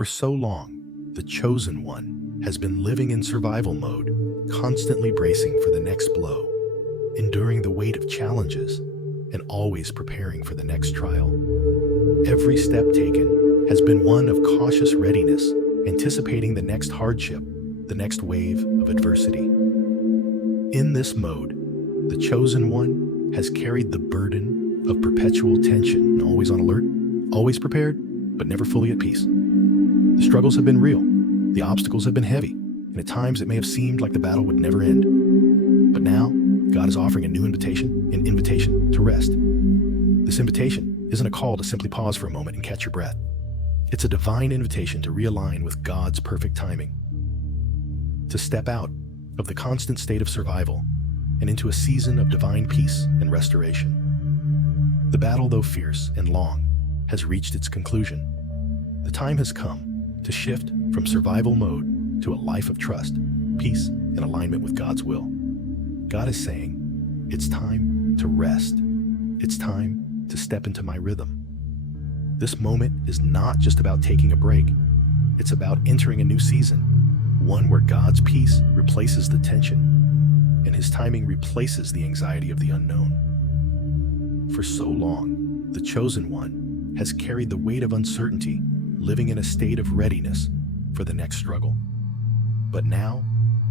For so long, the chosen one has been living in survival mode, constantly bracing for the next blow, enduring the weight of challenges, and always preparing for the next trial. Every step taken has been one of cautious readiness, anticipating the next hardship, the next wave of adversity. In this mode, the chosen one has carried the burden of perpetual tension, always on alert, always prepared, but never fully at peace. The struggles have been real, the obstacles have been heavy, and at times it may have seemed like the battle would never end. But now, God is offering a new invitation, an invitation to rest. This invitation isn't a call to simply pause for a moment and catch your breath. It's a divine invitation to realign with God's perfect timing, to step out of the constant state of survival and into a season of divine peace and restoration. The battle, though fierce and long, has reached its conclusion. The time has come to shift from survival mode to a life of trust, peace, and alignment with God's will. God is saying, it's time to rest. It's time to step into my rhythm. This moment is not just about taking a break. It's about entering a new season, one where God's peace replaces the tension, and His timing replaces the anxiety of the unknown. For so long, the chosen one has carried the weight of uncertainty, living in a state of readiness for the next struggle. But now,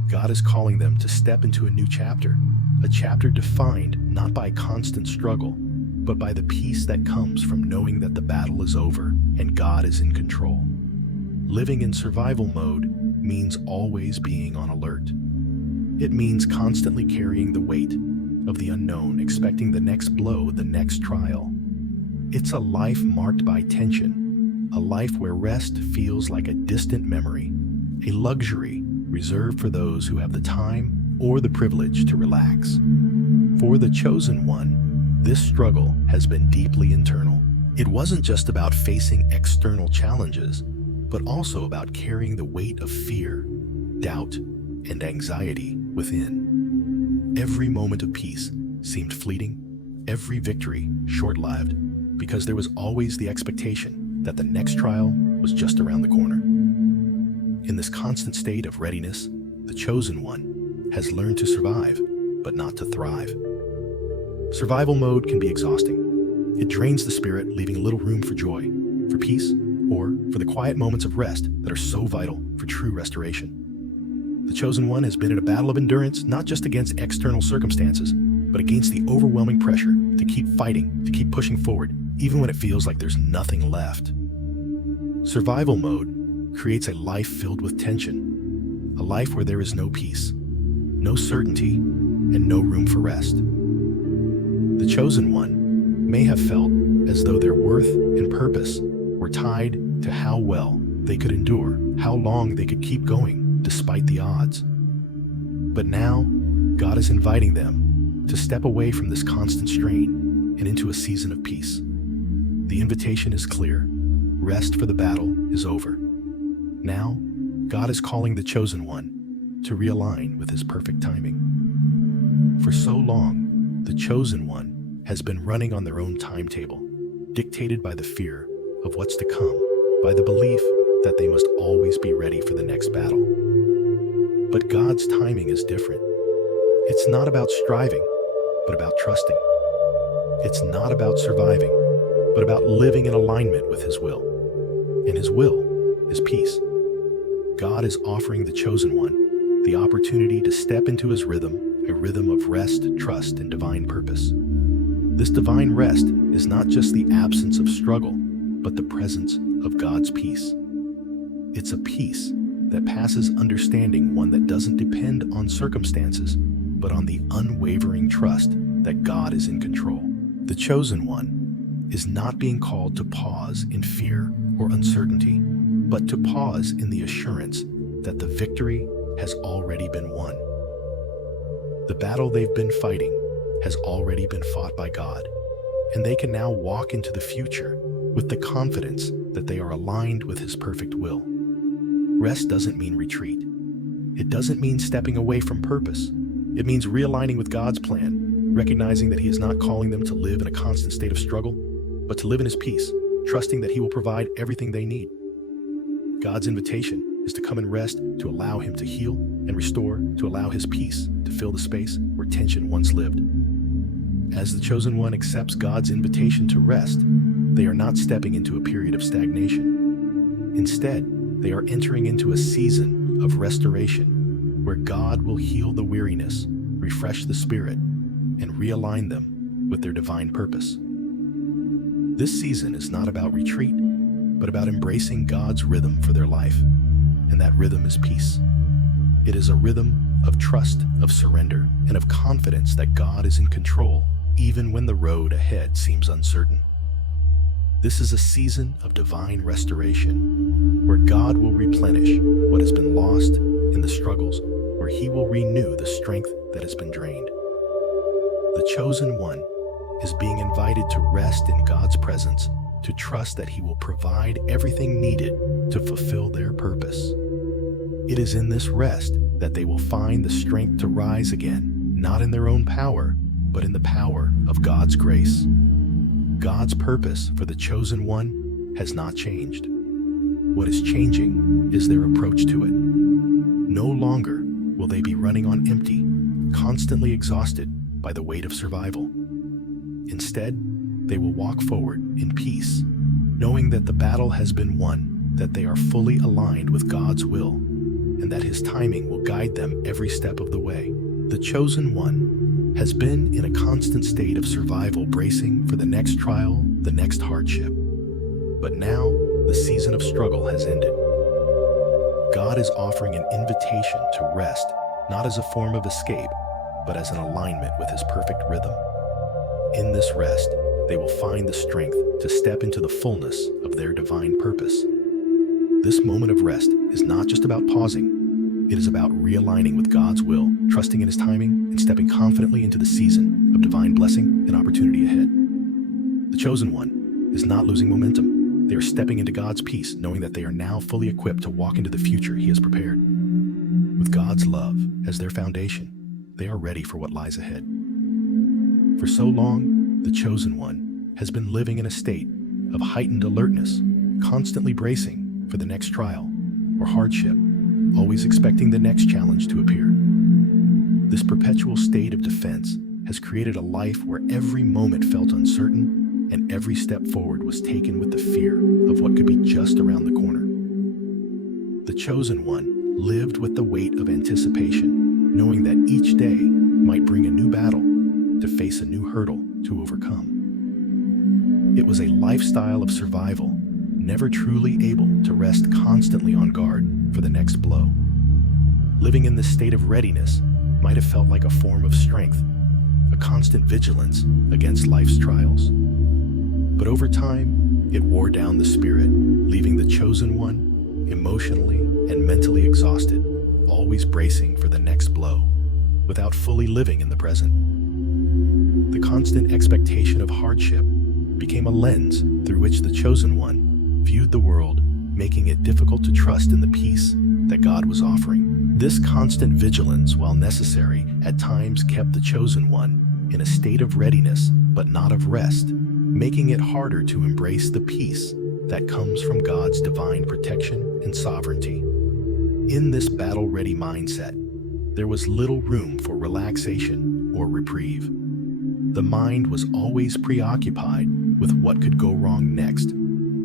God is calling them to step into a new chapter, a chapter defined not by constant struggle, but by the peace that comes from knowing that the battle is over and God is in control. Living in survival mode means always being on alert. It means constantly carrying the weight of the unknown, expecting the next blow, the next trial. It's a life marked by tension, a life where rest feels like a distant memory, a luxury reserved for those who have the time or the privilege to relax. For the chosen one, this struggle has been deeply internal. It wasn't just about facing external challenges, but also about carrying the weight of fear, doubt, and anxiety within. Every moment of peace seemed fleeting, every victory short-lived, because there was always the expectation that the next trial was just around the corner. In this constant state of readiness, the chosen one has learned to survive, but not to thrive. Survival mode can be exhausting. It drains the spirit, leaving little room for joy, for peace, or for the quiet moments of rest that are so vital for true restoration. The chosen one has been in a battle of endurance, not just against external circumstances, but against the overwhelming pressure to keep fighting, to keep pushing forward, even when it feels like there's nothing left. Survival mode creates a life filled with tension, a life where there is no peace, no certainty, and no room for rest. The chosen one may have felt as though their worth and purpose were tied to how well they could endure, how long they could keep going despite the odds. But now, God is inviting them to step away from this constant strain and into a season of peace. The invitation is clear. Rest for the battle is over. Now, God is calling the chosen one to realign with His perfect timing. For so long, the chosen one has been running on their own timetable, dictated by the fear of what's to come, by the belief that they must always be ready for the next battle. But God's timing is different. It's not about striving, but about trusting. It's not about surviving, but about living in alignment with His will. And His will is peace. God is offering the chosen one the opportunity to step into His rhythm, a rhythm of rest, trust, and divine purpose. This divine rest is not just the absence of struggle, but the presence of God's peace. It's a peace that passes understanding, one that doesn't depend on circumstances, but on the unwavering trust that God is in control. The chosen one is not being called to pause in fear or uncertainty, but to pause in the assurance that the victory has already been won. The battle they've been fighting has already been fought by God, and they can now walk into the future with the confidence that they are aligned with His perfect will. Rest doesn't mean retreat. It doesn't mean stepping away from purpose. It means realigning with God's plan, recognizing that He is not calling them to live in a constant state of struggle, but to live in His peace, trusting that He will provide everything they need. God's invitation is to come and rest, to allow him to heal and restore, to allow his peace to fill the space where tension once lived. As the chosen one accepts God's invitation to rest, they are not stepping into a period of stagnation. Instead, they are entering into a season of restoration where God will heal the weariness, refresh the spirit, and realign them with their divine purpose. This season is not about retreat, but about embracing God's rhythm for their life, and that rhythm is peace. It is a rhythm of trust, of surrender, and of confidence that God is in control, even when the road ahead seems uncertain. This is a season of divine restoration, where God will replenish what has been lost in the struggles, where he will renew the strength that has been drained. The chosen one is being invited to rest in God's presence, to trust that he will provide everything needed to fulfill their purpose. It is in this rest that they will find the strength to rise again, not in their own power, but in the power of God's grace. God's purpose for the chosen one has not changed. What is changing is their approach to it. No longer will they be running on empty, constantly exhausted by the weight of survival. Instead, they will walk forward in peace, knowing that the battle has been won, that they are fully aligned with God's will, and that his timing will guide them every step of the way. The chosen one has been in a constant state of survival, bracing for the next trial, the next hardship. But now, the season of struggle has ended. God is offering an invitation to rest, not as a form of escape, but as an alignment with his perfect rhythm. In this rest, they will find the strength to step into the fullness of their divine purpose. This moment of rest is not just about pausing. It is about realigning with God's will, trusting in his timing, and stepping confidently into the season of divine blessing and opportunity ahead. The chosen one is not losing momentum. They are stepping into God's peace, knowing that they are now fully equipped to walk into the future he has prepared. With God's love as their foundation, they are ready for what lies ahead. For so long, the chosen one has been living in a state of heightened alertness, constantly bracing for the next trial or hardship, always expecting the next challenge to appear. This perpetual state of defense has created a life where every moment felt uncertain and every step forward was taken with the fear of what could be just around the corner. The chosen one lived with the weight of anticipation, knowing that each day might bring a new battle, to face a new hurdle to overcome. It was a lifestyle of survival, never truly able to rest, constantly on guard for the next blow. Living in this state of readiness might have felt like a form of strength, a constant vigilance against life's trials. But over time, it wore down the spirit, leaving the chosen one emotionally and mentally exhausted, always bracing for the next blow, without fully living in the present. The constant expectation of hardship became a lens through which the chosen one viewed the world, making it difficult to trust in the peace that God was offering. This constant vigilance, while necessary, at times kept the chosen one in a state of readiness, but not of rest, making it harder to embrace the peace that comes from God's divine protection and sovereignty. In this battle-ready mindset, there was little room for relaxation or reprieve. The mind was always preoccupied with what could go wrong next,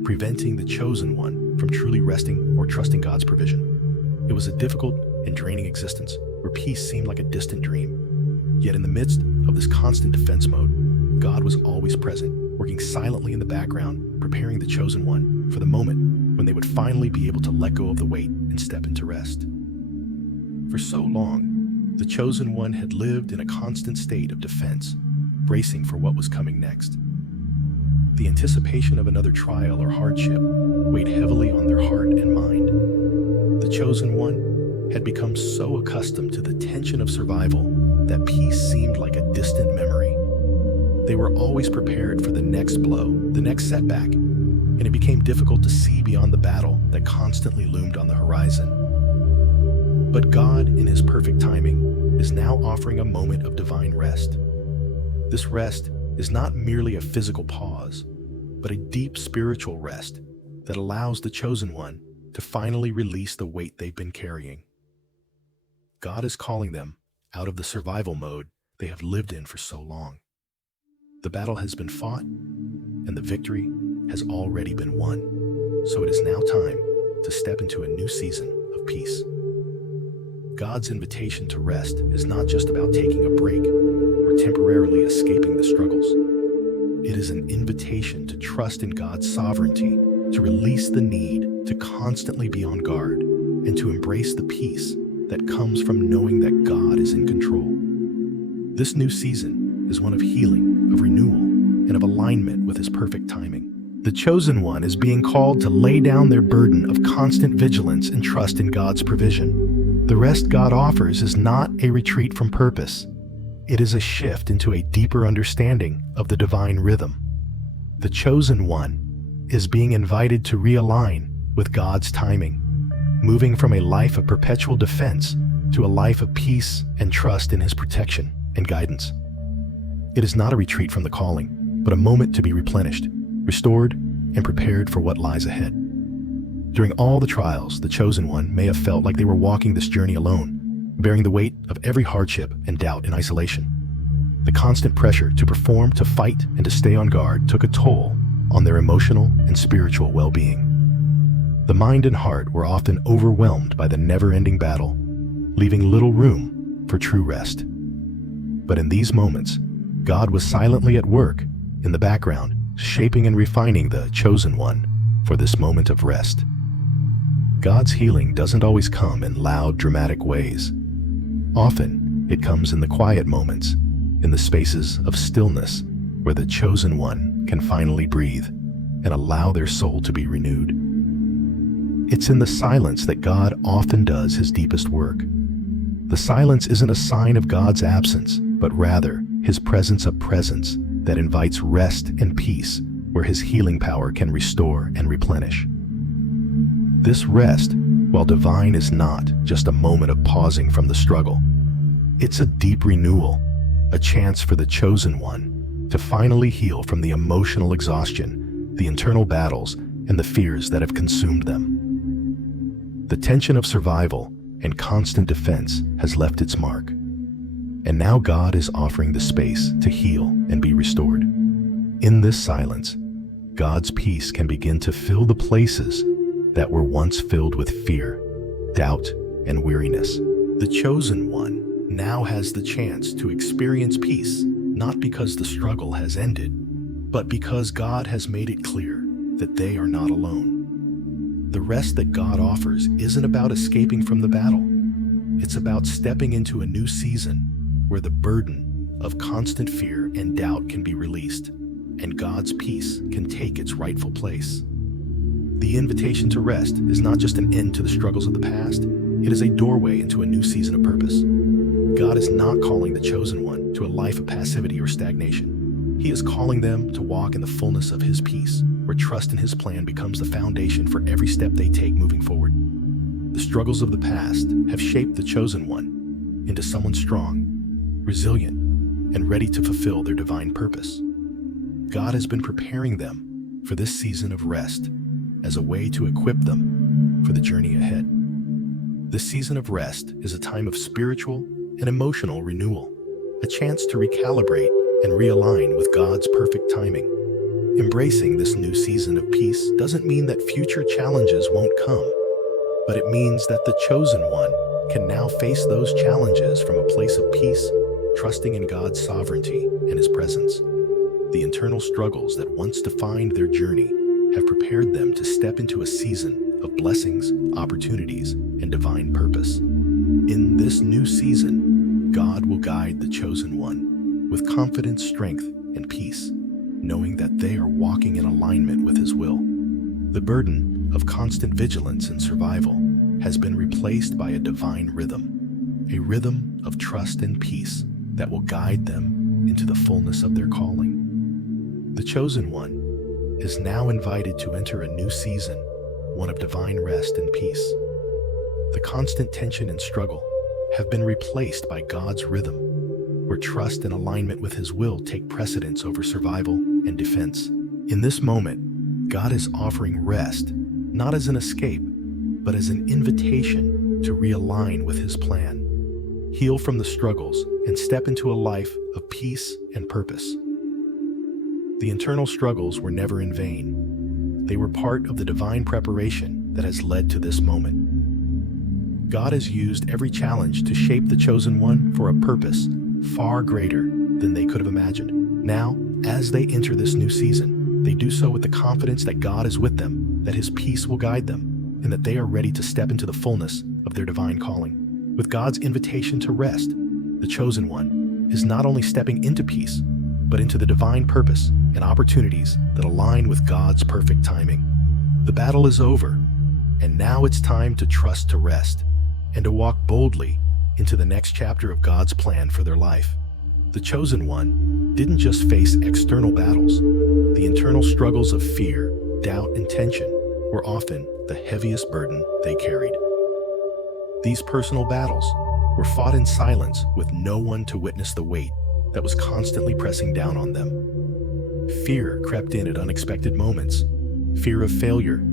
preventing the chosen one from truly resting or trusting God's provision. It was a difficult and draining existence where peace seemed like a distant dream. Yet in the midst of this constant defense mode, God was always present, working silently in the background, preparing the chosen one for the moment when they would finally be able to let go of the weight and step into rest. For so long, the chosen one had lived in a constant state of defense, bracing for what was coming next. The anticipation of another trial or hardship weighed heavily on their heart and mind. The chosen one had become so accustomed to the tension of survival that peace seemed like a distant memory. They were always prepared for the next blow, the next setback, and it became difficult to see beyond the battle that constantly loomed on the horizon. But God, in his perfect timing, is now offering a moment of divine rest. This rest is not merely a physical pause, but a deep spiritual rest that allows the chosen one to finally release the weight they've been carrying. God is calling them out of the survival mode they have lived in for so long. The battle has been fought, and the victory has already been won. So it is now time to step into a new season of peace. God's invitation to rest is not just about taking a break or temporarily escaping the struggles. It is an invitation to trust in God's sovereignty, to release the need to constantly be on guard, and to embrace the peace that comes from knowing that God is in control. This new season is one of healing, of renewal, and of alignment with His perfect timing. The chosen one is being called to lay down their burden of constant vigilance and trust in God's provision. The rest God offers is not a retreat from purpose. It is a shift into a deeper understanding of the divine rhythm. The chosen one is being invited to realign with God's timing, moving from a life of perpetual defense to a life of peace and trust in His protection and guidance. It is not a retreat from the calling, but a moment to be replenished, restored, and prepared for what lies ahead. During all the trials, the chosen one may have felt like they were walking this journey alone, bearing the weight of every hardship and doubt in isolation. The constant pressure to perform, to fight, and to stay on guard took a toll on their emotional and spiritual well-being. The mind and heart were often overwhelmed by the never-ending battle, leaving little room for true rest. But in these moments, God was silently at work in the background, shaping and refining the chosen one for this moment of rest. God's healing doesn't always come in loud, dramatic ways. Often, it comes in the quiet moments, in the spaces of stillness, where the chosen one can finally breathe and allow their soul to be renewed. It's in the silence that God often does His deepest work. The silence isn't a sign of God's absence, but rather His presence of presence that invites rest and peace, where His healing power can restore and replenish. This rest, while divine, is not just a moment of pausing from the struggle. It's a deep renewal, a chance for the chosen one to finally heal from the emotional exhaustion, the internal battles, and the fears that have consumed them. The tension of survival and constant defense has left its mark, and now God is offering the space to heal and be restored. In this silence, God's peace can begin to fill the places that were once filled with fear, doubt, and weariness. The chosen one now has the chance to experience peace, not because the struggle has ended, but because God has made it clear that they are not alone. The rest that God offers isn't about escaping from the battle. It's about stepping into a new season where the burden of constant fear and doubt can be released, and God's peace can take its rightful place. The invitation to rest is not just an end to the struggles of the past, it is a doorway into a new season of purpose. God is not calling the chosen one to a life of passivity or stagnation. He is calling them to walk in the fullness of His peace, where trust in His plan becomes the foundation for every step they take moving forward. The struggles of the past have shaped the chosen one into someone strong, resilient, and ready to fulfill their divine purpose. God has been preparing them for this season of rest as a way to equip them for the journey ahead. This season of rest is a time of spiritual and emotional renewal, a chance to recalibrate and realign with God's perfect timing. Embracing this new season of peace doesn't mean that future challenges won't come, but it means that the chosen one can now face those challenges from a place of peace, trusting in God's sovereignty and His presence. The internal struggles that once defined their journey have prepared them to step into a season of blessings, opportunities, and divine purpose. In this new season, God will guide the chosen one with confidence, strength, and peace, knowing that they are walking in alignment with His will. The burden of constant vigilance and survival has been replaced by a divine rhythm, a rhythm of trust and peace that will guide them into the fullness of their calling. The chosen one is now invited to enter a new season, one of divine rest and peace. The constant tension and struggle have been replaced by God's rhythm, where trust and alignment with His will take precedence over survival and defense. In this moment, God is offering rest, not as an escape, but as an invitation to realign with his plan, heal from the struggles, and step into a life of peace and purpose. The internal struggles were never in vain. They were part of the divine preparation that has led to this moment. God has used every challenge to shape the chosen one for a purpose far greater than they could have imagined. Now, as they enter this new season, they do so with the confidence that God is with them, that his peace will guide them, and that they are ready to step into the fullness of their divine calling. With God's invitation to rest, the chosen one is not only stepping into peace, but into the divine purpose and opportunities that align with God's perfect timing. The battle is over, and now it's time to trust to rest and to walk boldly into the next chapter of God's plan for their life. The chosen one didn't just face external battles. The internal struggles of fear, doubt, and tension were often the heaviest burden they carried. These personal battles were fought in silence with no one to witness the weight that was constantly pressing down on them. Fear crept in at unexpected moments. Fear of failure,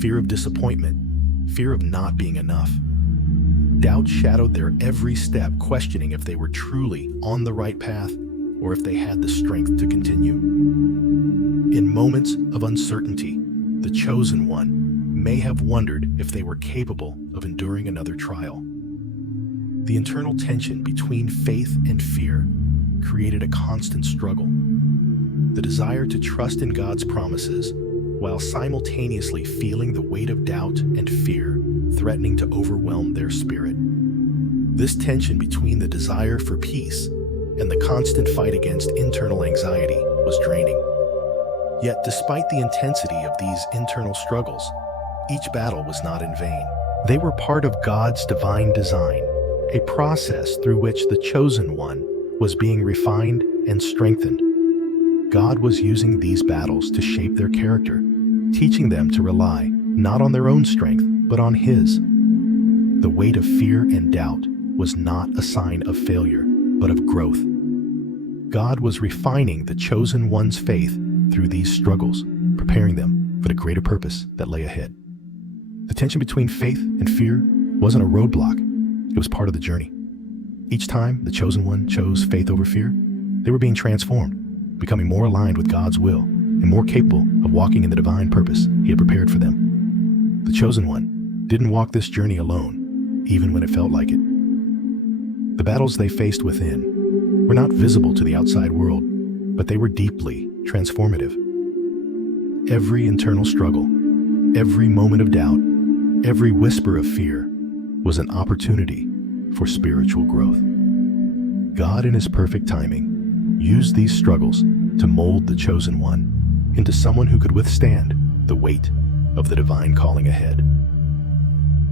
fear of disappointment, fear of not being enough. Doubt shadowed their every step, questioning if they were truly on the right path or if they had the strength to continue. In moments of uncertainty, the chosen one may have wondered if they were capable of enduring another trial. The internal tension between faith and fear created a constant struggle. The desire to trust in God's promises while simultaneously feeling the weight of doubt and fear threatening to overwhelm their spirit. This tension between the desire for peace and the constant fight against internal anxiety was draining. Yet, despite the intensity of these internal struggles, each battle was not in vain. They were part of God's divine design, a process through which the chosen one was being refined and strengthened. God was using these battles to shape their character, teaching them to rely not on their own strength, but on His. The weight of fear and doubt was not a sign of failure, but of growth. God was refining the chosen one's faith through these struggles, preparing them for the greater purpose that lay ahead. The tension between faith and fear wasn't a roadblock, it was part of the journey. Each time the chosen one chose faith over fear, they were being transformed, becoming more aligned with God's will and more capable of walking in the divine purpose He had prepared for them. The chosen one didn't walk this journey alone, even when it felt like it. The battles they faced within were not visible to the outside world, but they were deeply transformative. Every internal struggle, every moment of doubt, every whisper of fear was an opportunity for spiritual growth. God, in His perfect timing, used these struggles to mold the chosen one into someone who could withstand the weight of the divine calling ahead.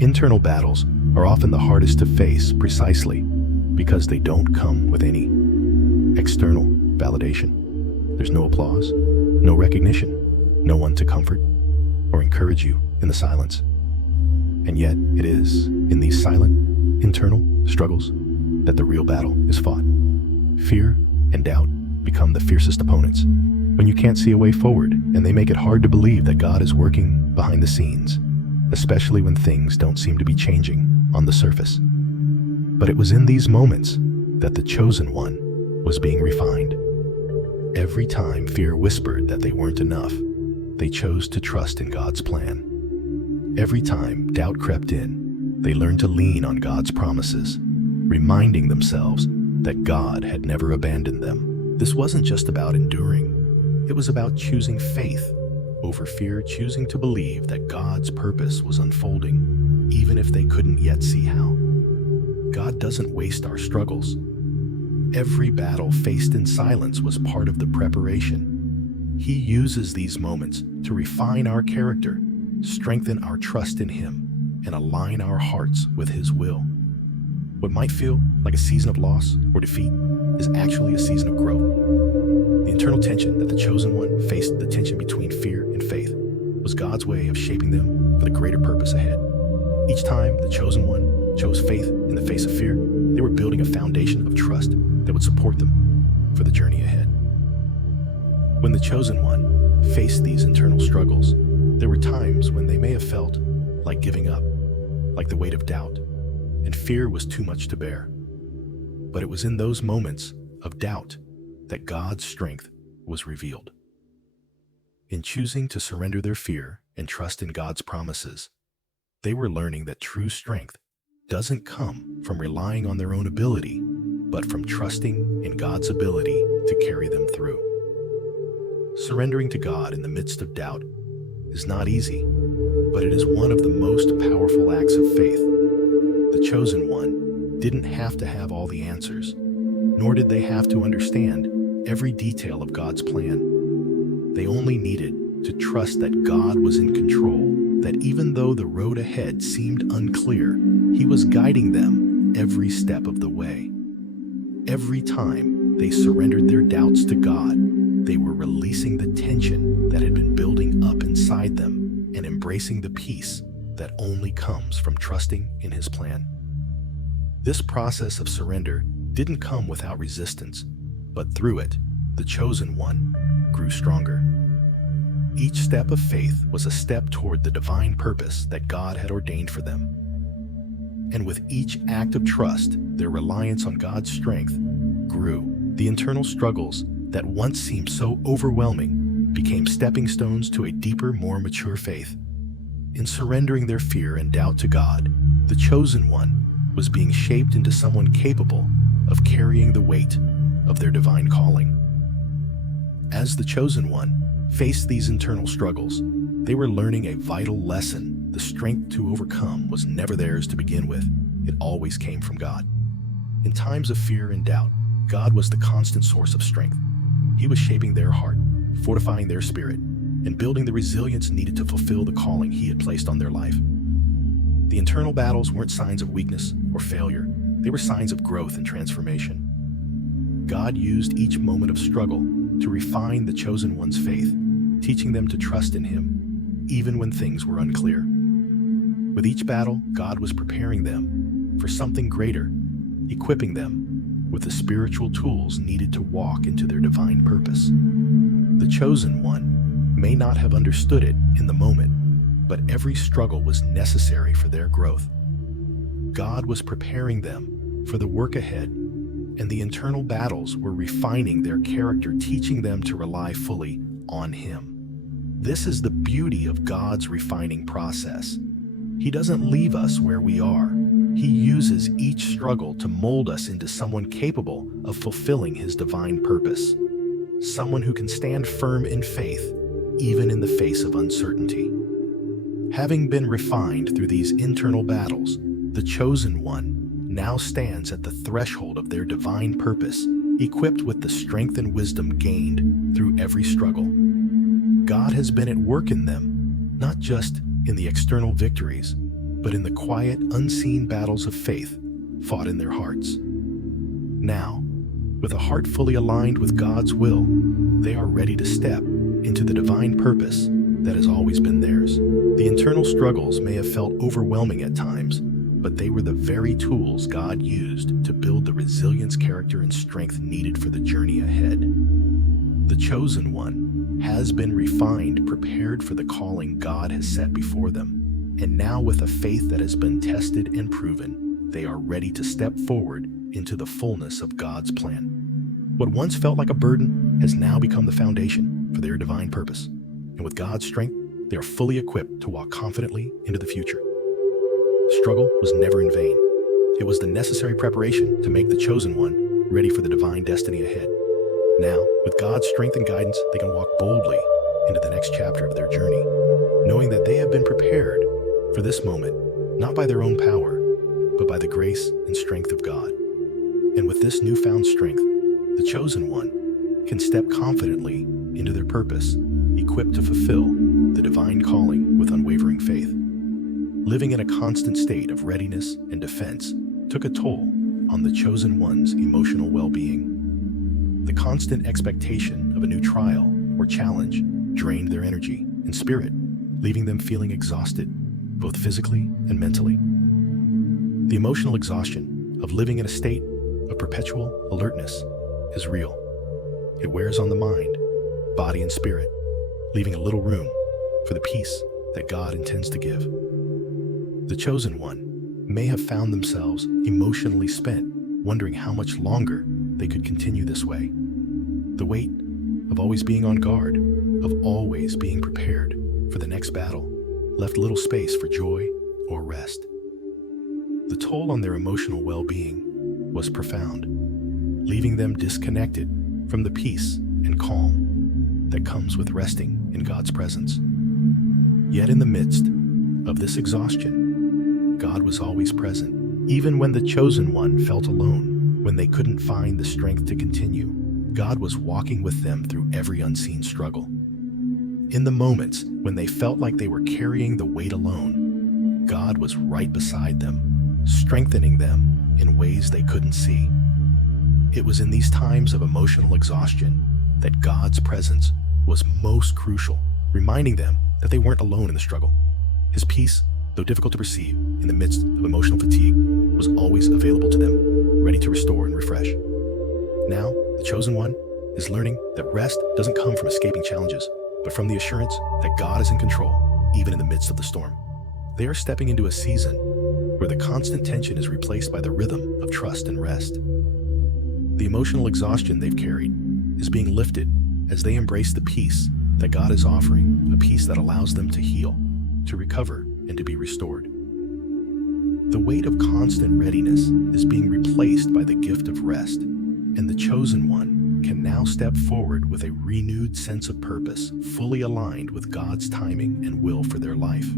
Internal battles are often the hardest to face precisely because they don't come with any external validation. There's no applause, no recognition, no one to comfort or encourage you in the silence. And yet it is in these silent, internal struggles that the real battle is fought. Fear and doubt become the fiercest opponents when you can't see a way forward, and they make it hard to believe that God is working behind the scenes, especially when things don't seem to be changing on the surface. But it was in these moments that the chosen one was being refined. Every time fear whispered that they weren't enough, they chose to trust in God's plan. Every time doubt crept in, they learned to lean on God's promises, reminding themselves that God had never abandoned them. This wasn't just about enduring. It was about choosing faith over fear, choosing to believe that God's purpose was unfolding, even if they couldn't yet see how. God doesn't waste our struggles. Every battle faced in silence was part of the preparation. He uses these moments to refine our character, strengthen our trust in Him, and align our hearts with His will. What might feel like a season of loss or defeat is actually a season of growth. The internal tension that the chosen one faced, the tension between fear and faith, was God's way of shaping them for the greater purpose ahead. Each time the chosen one chose faith in the face of fear, they were building a foundation of trust that would support them for the journey ahead. When the chosen one faced these internal struggles, there were times when they may have felt like giving up. like the weight of doubt, and fear was too much to bear. But it was in those moments of doubt that God's strength was revealed. In choosing to surrender their fear and trust in God's promises, they were learning that true strength doesn't come from relying on their own ability, but from trusting in God's ability to carry them through. Surrendering to God in the midst of doubt is not easy, but it is one of the most powerful acts of faith. The chosen one didn't have to have all the answers, nor did they have to understand every detail of God's plan. They only needed to trust that God was in control, that even though the road ahead seemed unclear, He was guiding them every step of the way. Every time they surrendered their doubts to God, they were releasing the tension that had been building up inside them and embracing the peace that only comes from trusting in His plan. This process of surrender didn't come without resistance, but through it, the chosen one grew stronger. Each step of faith was a step toward the divine purpose that God had ordained for them. And with each act of trust, their reliance on God's strength grew. The internal struggles that once seemed so overwhelming became stepping stones to a deeper, more mature faith. In surrendering their fear and doubt to God, the chosen one was being shaped into someone capable of carrying the weight of their divine calling. As the chosen one faced these internal struggles, they were learning a vital lesson. The strength to overcome was never theirs to begin with. It always came from God. In times of fear and doubt, God was the constant source of strength. He was shaping their heart, fortifying their spirit, and building the resilience needed to fulfill the calling He had placed on their life. The internal battles weren't signs of weakness or failure. They were signs of growth and transformation. God used each moment of struggle to refine the chosen one's faith, teaching them to trust in Him, even when things were unclear. With each battle, God was preparing them for something greater, equipping them with the spiritual tools needed to walk into their divine purpose. The chosen one may not have understood it in the moment, but every struggle was necessary for their growth. God was preparing them for the work ahead, and the internal battles were refining their character, teaching them to rely fully on Him. This is the beauty of God's refining process. He doesn't leave us where we are. He uses each struggle to mold us into someone capable of fulfilling His divine purpose. Someone who can stand firm in faith, even in the face of uncertainty. Having been refined through these internal battles, the chosen one now stands at the threshold of their divine purpose, equipped with the strength and wisdom gained through every struggle. God has been at work in them, not just in the external victories, but in the quiet, unseen battles of faith fought in their hearts. Now, with a heart fully aligned with God's will, they are ready to step into the divine purpose that has always been theirs. The internal struggles may have felt overwhelming at times, but they were the very tools God used to build the resilience, character, and strength needed for the journey ahead. The chosen one has been refined, prepared for the calling God has set before them, and now with a faith that has been tested and proven, they are ready to step forward into the fullness of God's plan. What once felt like a burden has now become the foundation for their divine purpose, and with God's strength, they are fully equipped to walk confidently into the future. Struggle was never in vain. It was the necessary preparation to make the chosen one ready for the divine destiny ahead. Now, with God's strength and guidance, they can walk boldly into the next chapter of their journey, knowing that they have been prepared for this moment, not by their own power, but by the grace and strength of God. And with this newfound strength, the chosen one can step confidently into their purpose, equipped to fulfill the divine calling with unwavering faith. Living in a constant state of readiness and defense took a toll on the chosen one's emotional well-being. The constant expectation of a new trial or challenge drained their energy and spirit, leaving them feeling exhausted, both physically and mentally. The emotional exhaustion of living in a state of perpetual alertness is real. It wears on the mind, body, and spirit, leaving a little room for the peace that God intends to give. The chosen one may have found themselves emotionally spent, wondering how much longer they could continue this way. The weight of always being on guard, of always being prepared for the next battle, left little space for joy or rest. The toll on their emotional well-being was profound, leaving them disconnected from the peace and calm that comes with resting in God's presence. Yet in the midst of this exhaustion, God was always present. Even when the chosen one felt alone, when they couldn't find the strength to continue, God was walking with them through every unseen struggle. In the moments when they felt like they were carrying the weight alone, God was right beside them, strengthening them in ways they couldn't see. It was in these times of emotional exhaustion that God's presence was most crucial, reminding them that they weren't alone in the struggle. His peace, though difficult to perceive in the midst of emotional fatigue, was always available to them, ready to restore and refresh. Now, the chosen one is learning that rest doesn't come from escaping challenges, but from the assurance that God is in control, even in the midst of the storm. They are stepping into a season where the constant tension is replaced by the rhythm of trust and rest. The emotional exhaustion they've carried is being lifted as they embrace the peace that God is offering, a peace that allows them to heal, to recover, and to be restored. The weight of constant readiness is being replaced by the gift of rest, and the chosen one can now step forward with a renewed sense of purpose, fully aligned with God's timing and will for their life.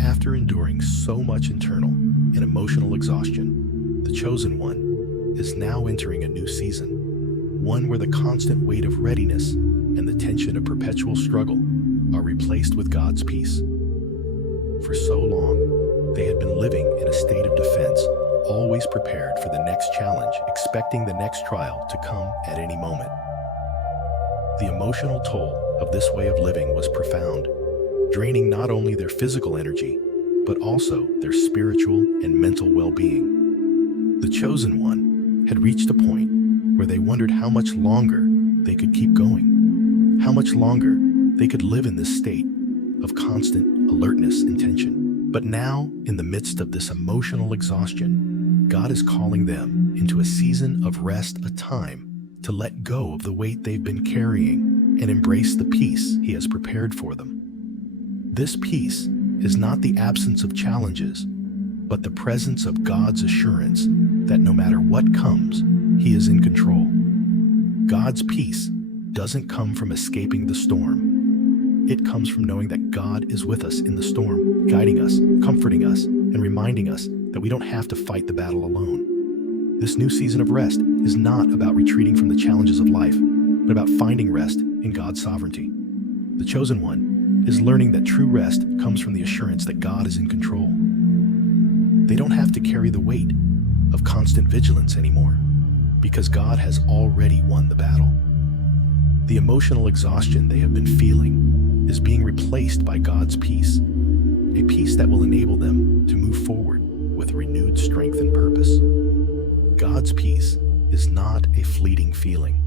After enduring so much internal and emotional exhaustion, the chosen one is now entering a new season, one where the constant weight of readiness and the tension of perpetual struggle are replaced with God's peace. For so long, they had been living in a state of defense, always prepared for the next challenge, expecting the next trial to come at any moment. The emotional toll of this way of living was profound, draining not only their physical energy, but also their spiritual and mental well-being. The chosen one had reached a point where they wondered how much longer they could keep going, how much longer they could live in this state of constant alertness and tension. But now, in the midst of this emotional exhaustion, God is calling them into a season of rest, a time to let go of the weight they've been carrying and embrace the peace He has prepared for them. This peace is not the absence of challenges, but the presence of God's assurance that no matter what comes, He is in control. God's peace doesn't come from escaping the storm. It comes from knowing that God is with us in the storm, guiding us, comforting us, and reminding us that we don't have to fight the battle alone. This new season of rest is not about retreating from the challenges of life, but about finding rest in God's sovereignty. The chosen one is learning that true rest comes from the assurance that God is in control. They don't have to carry the weight of constant vigilance anymore, because God has already won the battle. The emotional exhaustion they have been feeling is being replaced by God's peace, a peace that will enable them to move forward with renewed strength and purpose. God's peace is not a fleeting feeling.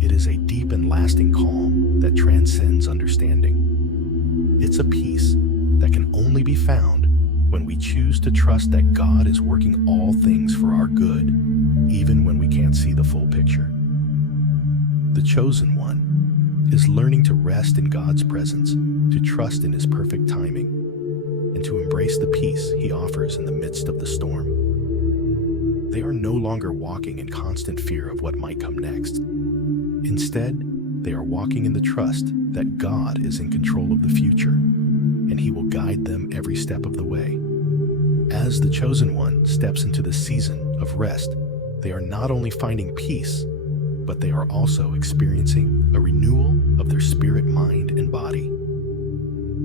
It is a deep and lasting calm that transcends understanding. It's a peace that can only be found when we choose to trust that God is working all things for our good, even when we can't see the full picture. The chosen one is learning to rest in God's presence, to trust in His perfect timing, and to embrace the peace He offers in the midst of the storm. They are no longer walking in constant fear of what might come next. Instead, they are walking in the trust that God is in control of the future, and He will guide them every step of the way. As the chosen one steps into the season of rest, they are not only finding peace, but they are also experiencing a renewal of their spirit, mind, and body.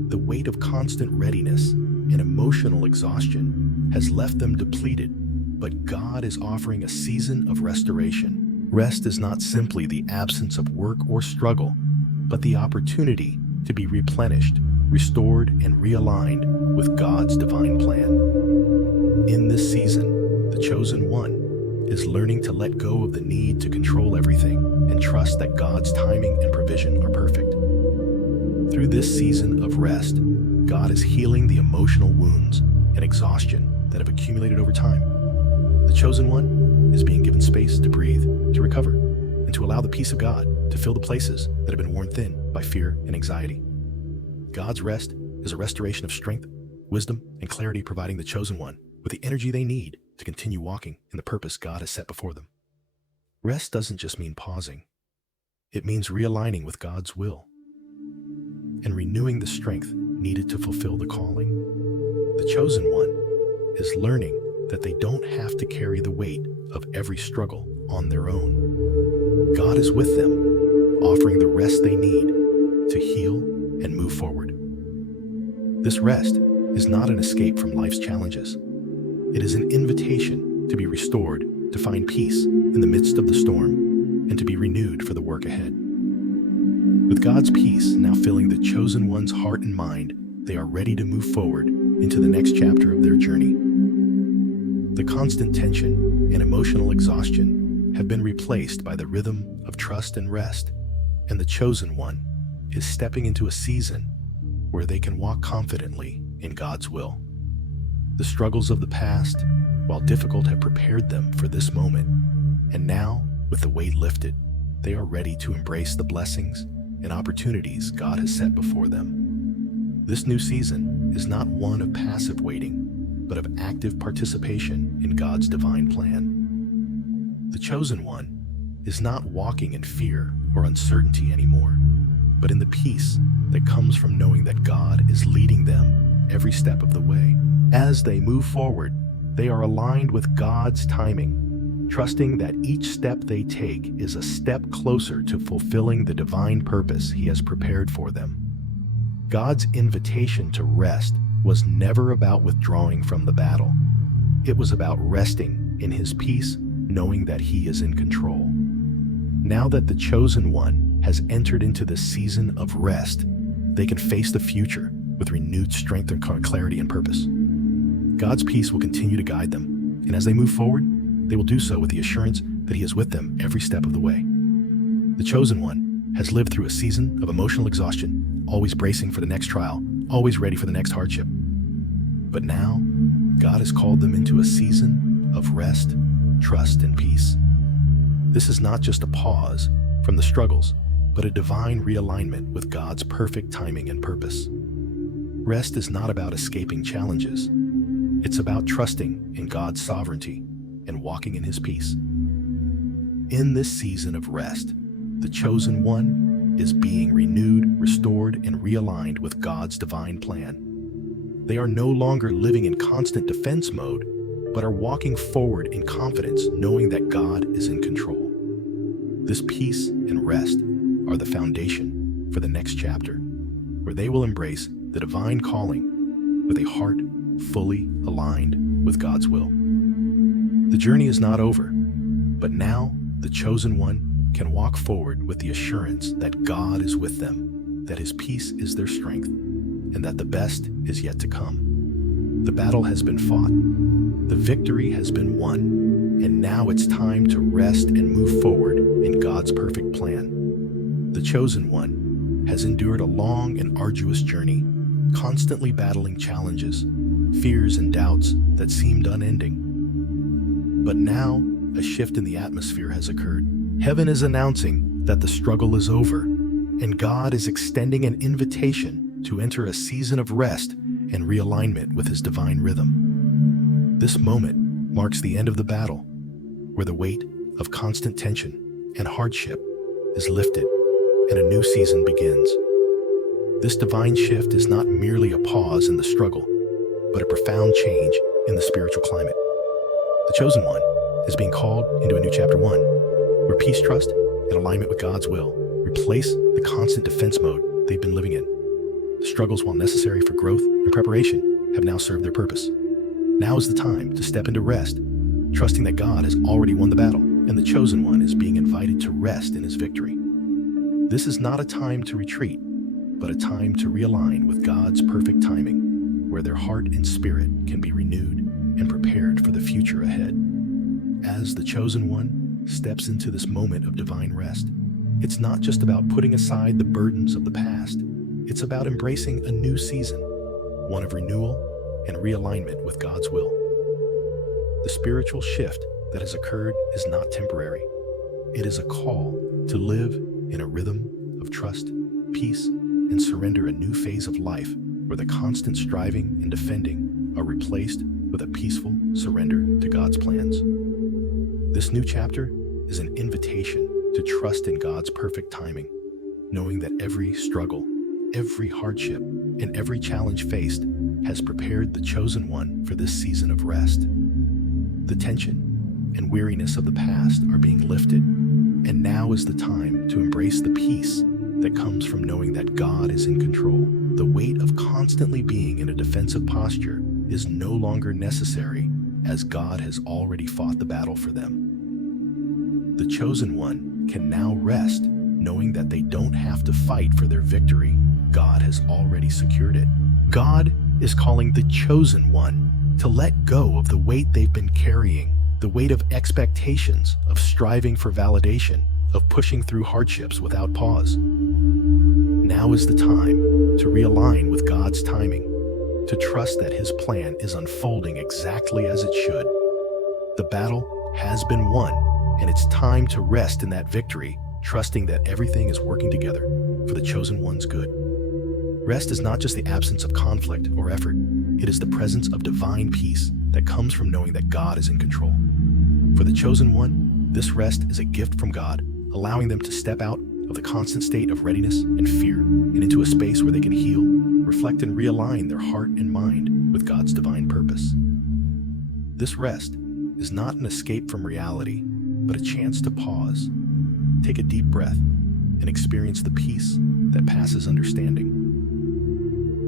The weight of constant readiness and emotional exhaustion has left them depleted, but God is offering a season of restoration. Rest is not simply the absence of work or struggle, but the opportunity to be replenished, restored, and realigned with God's divine plan. In this season, the chosen one is learning to let go of the need to control everything and trust that God's timing and provision are perfect. Through this season of rest, God is healing the emotional wounds and exhaustion that have accumulated over time. The chosen one is being given space to breathe, to recover, and to allow the peace of God to fill the places that have been worn thin by fear and anxiety. God's rest is a restoration of strength, wisdom, and clarity, providing the chosen one with the energy they need to continue walking in the purpose God has set before them. Rest doesn't just mean pausing. It means realigning with God's will and renewing the strength needed to fulfill the calling. The chosen one is learning that they don't have to carry the weight of every struggle on their own. God is with them, offering the rest they need to heal and move forward. This rest is not an escape from life's challenges. It is an invitation to be restored, to find peace in the midst of the storm, and to be renewed for the work ahead. With God's peace now filling the chosen one's heart and mind, they are ready to move forward into the next chapter of their journey. The constant tension and emotional exhaustion have been replaced by the rhythm of trust and rest, and the chosen one is stepping into a season where they can walk confidently in God's will. The struggles of the past, while difficult, have prepared them for this moment, and now, with the weight lifted, they are ready to embrace the blessings and opportunities God has set before them. This new season is not one of passive waiting, but of active participation in God's divine plan. The chosen one is not walking in fear or uncertainty anymore, but in the peace that comes from knowing that God is leading them every step of the way. As they move forward, they are aligned with God's timing, trusting that each step they take is a step closer to fulfilling the divine purpose He has prepared for them. God's invitation to rest was never about withdrawing from the battle. It was about resting in His peace, knowing that He is in control. Now that the chosen one has entered into the season of rest, they can face the future with renewed strength and clarity and purpose. God's peace will continue to guide them, and as they move forward, they will do so with the assurance that He is with them every step of the way. The chosen one has lived through a season of emotional exhaustion, always bracing for the next trial, always ready for the next hardship. But now, God has called them into a season of rest, trust, and peace. This is not just a pause from the struggles, but a divine realignment with God's perfect timing and purpose. Rest is not about escaping challenges. It's about trusting in God's sovereignty and walking in His peace. In this season of rest, the chosen one is being renewed, restored, and realigned with God's divine plan. They are no longer living in constant defense mode, but are walking forward in confidence, knowing that God is in control. This peace and rest are the foundation for the next chapter, where they will embrace the divine calling with a heart fully aligned with God's will. The journey is not over, but now the chosen one can walk forward with the assurance that God is with them, that His peace is their strength, and that the best is yet to come. The battle has been fought, the victory has been won, and now it's time to rest and move forward in God's perfect plan. The chosen one has endured a long and arduous journey, constantly battling challenges, fears, and doubts that seemed unending. But now, a shift in the atmosphere has occurred. Heaven is announcing that the struggle is over, and God is extending an invitation to enter a season of rest and realignment with His divine rhythm. This moment marks the end of the battle, where the weight of constant tension and hardship is lifted and a new season begins. This divine shift is not merely a pause in the struggle, but a profound change in the spiritual climate. The chosen one is being called into a new chapter 1, where peace, trust, and alignment with God's will replace the constant defense mode they've been living in. The struggles, while necessary for growth and preparation, have now served their purpose. Now is the time to step into rest, trusting that God has already won the battle, and the chosen one is being invited to rest in His victory. This is not a time to retreat, but a time to realign with God's perfect timing, where their heart and spirit can be renewed and prepared for the future ahead. As the chosen one steps into this moment of divine rest, it's not just about putting aside the burdens of the past. It's about embracing a new season, one of renewal and realignment with God's will. The spiritual shift that has occurred is not temporary. It is a call to live in a rhythm of trust, peace, and surrender, a new phase of life where the constant striving and defending are replaced with a peaceful surrender to God's plans. This new chapter is an invitation to trust in God's perfect timing, knowing that every struggle, every hardship, and every challenge faced has prepared the chosen one for this season of rest. The tension and weariness of the past are being lifted, and now is the time to embrace the peace that comes from knowing that God is in control. The weight of constantly being in a defensive posture is no longer necessary, as God has already fought the battle for them. The chosen one can now rest, knowing that they don't have to fight for their victory. God has already secured it. God is calling the chosen one to let go of the weight they've been carrying, the weight of expectations, of striving for validation, of pushing through hardships without pause. Now is the time to realign with God's timing, to trust that His plan is unfolding exactly as it should. The battle has been won, and it's time to rest in that victory, trusting that everything is working together for the chosen one's good. Rest is not just the absence of conflict or effort. It is the presence of divine peace that comes from knowing that God is in control. For the chosen one, this rest is a gift from God, allowing them to step out of the constant state of readiness and fear and into a space where they can heal, reflect, and realign their heart and mind with God's divine purpose. This rest is not an escape from reality, but a chance to pause, take a deep breath, and experience the peace that passes understanding.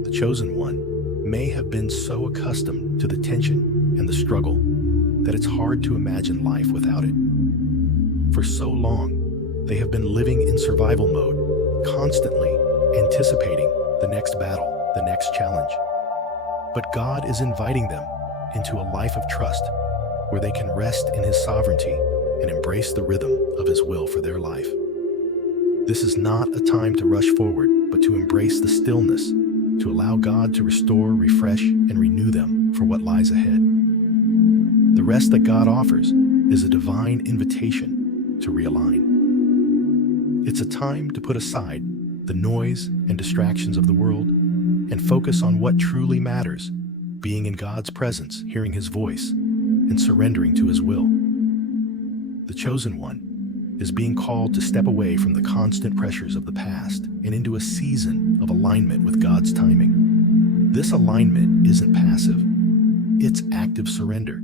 The chosen one may have been so accustomed to the tension and the struggle that it's hard to imagine life without it. For so long, they have been living in survival mode, constantly anticipating the next battle, the next challenge. But God is inviting them into a life of trust where they can rest in His sovereignty and embrace the rhythm of His will for their life. This is not a time to rush forward, but to embrace the stillness, to allow God to restore, refresh, and renew them for what lies ahead. The rest that God offers is a divine invitation to realign. It's a time to put aside the noise and distractions of the world and focus on what truly matters, being in God's presence, hearing His voice, and surrendering to His will. The chosen one is being called to step away from the constant pressures of the past and into a season of alignment with God's timing. This alignment isn't passive, it's active surrender,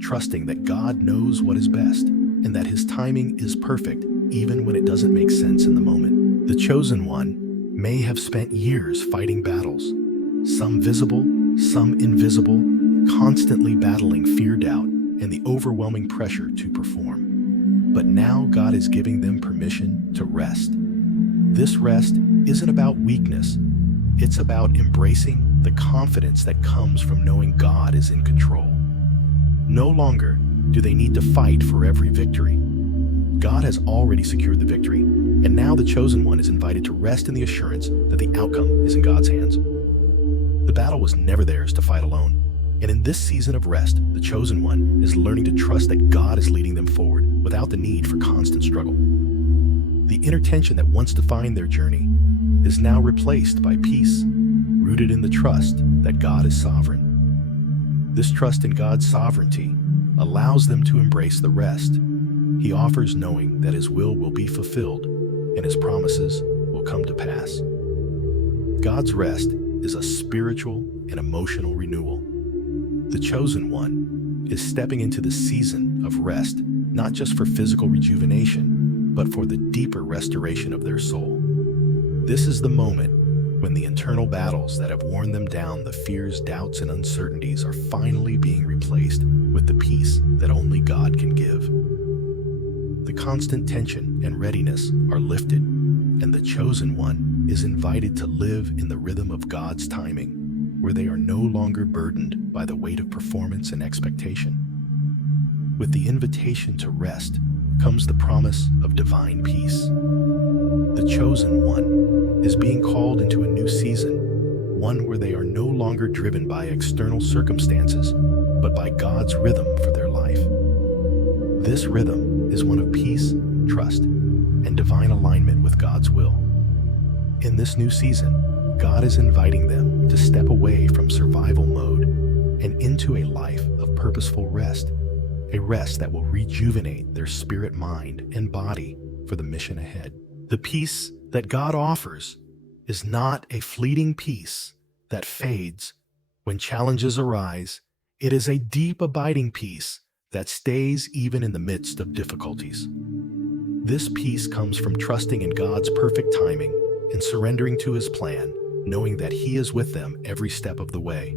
trusting that God knows what is best and that His timing is perfect even when it doesn't make sense in the moment. The chosen one may have spent years fighting battles, some visible, some invisible, constantly battling fear, doubt, and the overwhelming pressure to perform. But now God is giving them permission to rest. This rest isn't about weakness. It's about embracing the confidence that comes from knowing God is in control. No longer do they need to fight for every victory. God has already secured the victory, and now the chosen one is invited to rest in the assurance that the outcome is in God's hands. The battle was never theirs to fight alone, and in this season of rest, the chosen one is learning to trust that God is leading them forward without the need for constant struggle. The inner tension that once defined their journey is now replaced by peace, rooted in the trust that God is sovereign. This trust in God's sovereignty allows them to embrace the rest He offers, knowing that His will be fulfilled and His promises will come to pass. God's rest is a spiritual and emotional renewal. The chosen one is stepping into the season of rest, not just for physical rejuvenation, but for the deeper restoration of their soul. This is the moment when the internal battles that have worn them down, the fears, doubts, and uncertainties, are finally being replaced with the peace that only God can give. The constant tension and readiness are lifted, and the chosen one is invited to live in the rhythm of God's timing, where they are no longer burdened by the weight of performance and expectation. With the invitation to rest comes the promise of divine peace. The chosen one is being called into a new season, one where they are no longer driven by external circumstances, but by God's rhythm for their life. This rhythm is one of peace, trust, and divine alignment with God's will. In this new season, God is inviting them to step away from survival mode and into a life of purposeful rest, a rest that will rejuvenate their spirit, mind, and body for the mission ahead. The peace that God offers is not a fleeting peace that fades when challenges arise. It is a deep, abiding peace that stays even in the midst of difficulties. This peace comes from trusting in God's perfect timing and surrendering to His plan, knowing that He is with them every step of the way.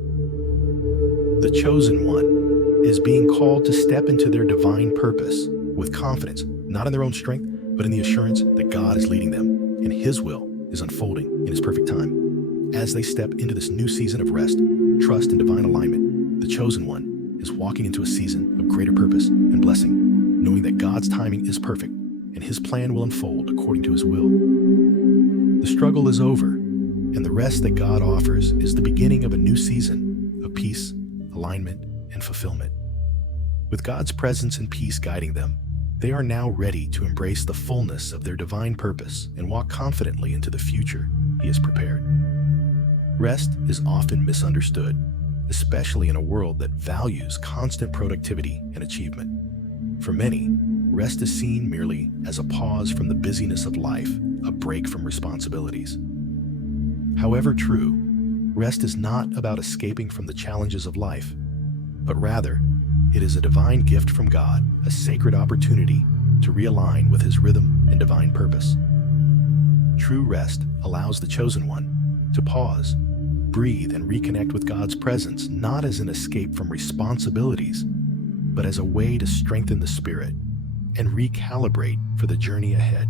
The chosen one is being called to step into their divine purpose with confidence, not in their own strength, but in the assurance that God is leading them and His will is unfolding in His perfect time. As they step into this new season of rest, trust, and divine alignment, the chosen one is walking into a season of greater purpose and blessing, knowing that God's timing is perfect and His plan will unfold according to His will. The struggle is over, and the rest that God offers is the beginning of a new season of peace, alignment, and fulfillment. With God's presence and peace guiding them, they are now ready to embrace the fullness of their divine purpose and walk confidently into the future He has prepared. Rest is often misunderstood, especially in a world that values constant productivity and achievement. For many, rest is seen merely as a pause from the busyness of life, a break from responsibilities. However true, rest is not about escaping from the challenges of life, but rather, it is a divine gift from God, a sacred opportunity to realign with His rhythm and divine purpose. True rest allows the chosen one to pause, breathe, and reconnect with God's presence, not as an escape from responsibilities, but as a way to strengthen the spirit and recalibrate for the journey ahead.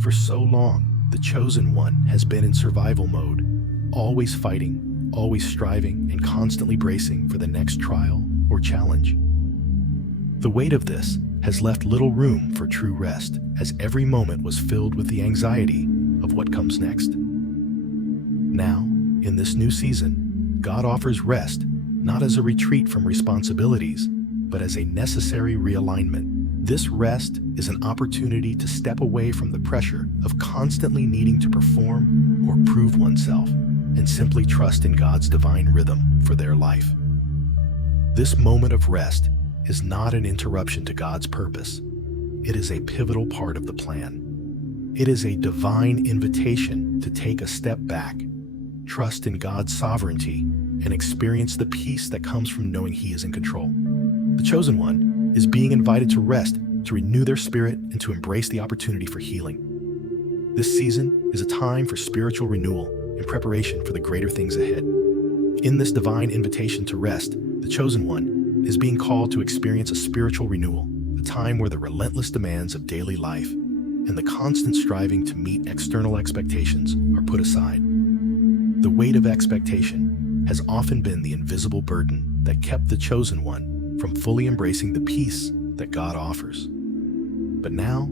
For so long, the chosen one has been in survival mode, always fighting, always striving, and constantly bracing for the next trial or challenge. The weight of this has left little room for true rest, as every moment was filled with the anxiety of what comes next. Now, in this new season, God offers rest, not as a retreat from responsibilities, but as a necessary realignment. This rest is an opportunity to step away from the pressure of constantly needing to perform or prove oneself, and simply trust in God's divine rhythm for their life. This moment of rest is not an interruption to God's purpose. It is a pivotal part of the plan. It is a divine invitation to take a step back, trust in God's sovereignty, and experience the peace that comes from knowing He is in control. The chosen one is being invited to rest, to renew their spirit, and to embrace the opportunity for healing. This season is a time for spiritual renewal and preparation for the greater things ahead. In this divine invitation to rest, the chosen one is being called to experience a spiritual renewal, a time where the relentless demands of daily life and the constant striving to meet external expectations are put aside. The weight of expectation has often been the invisible burden that kept the chosen one from fully embracing the peace that God offers. But now,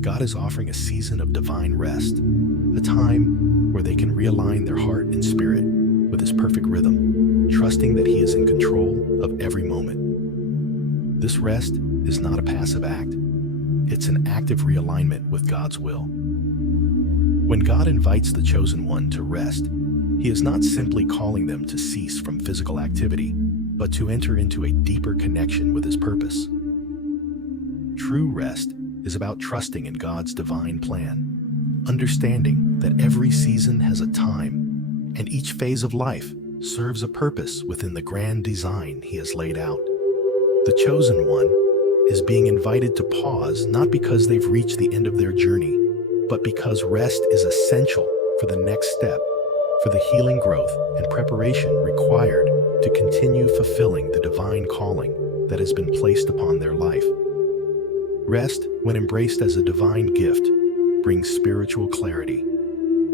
God is offering a season of divine rest, a time where they can realign their heart and spirit with His perfect rhythm, trusting that He is in control of every moment. This rest is not a passive act. It's an active realignment with God's will. When God invites the chosen one to rest, He is not simply calling them to cease from physical activity, but to enter into a deeper connection with His purpose. True rest is about trusting in God's divine plan, understanding that every season has a time, and each phase of life serves a purpose within the grand design He has laid out. The chosen one is being invited to pause, not because they've reached the end of their journey, but because rest is essential for the next step, for the healing, growth, and preparation required to continue fulfilling the divine calling that has been placed upon their life. Rest, when embraced as a divine gift, brings spiritual clarity.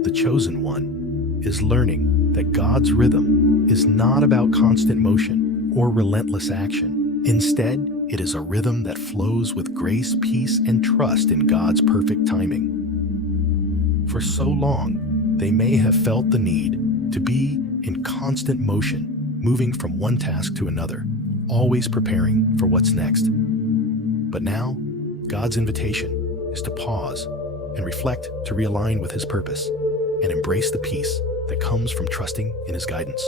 The chosen one is learning that God's rhythm is not about constant motion or relentless action. Instead, it is a rhythm that flows with grace, peace, and trust in God's perfect timing. For so long, they may have felt the need to be in constant motion, moving from one task to another, always preparing for what's next. But now, God's invitation is to pause and reflect, to realign with His purpose and embrace the peace that comes from trusting in His guidance.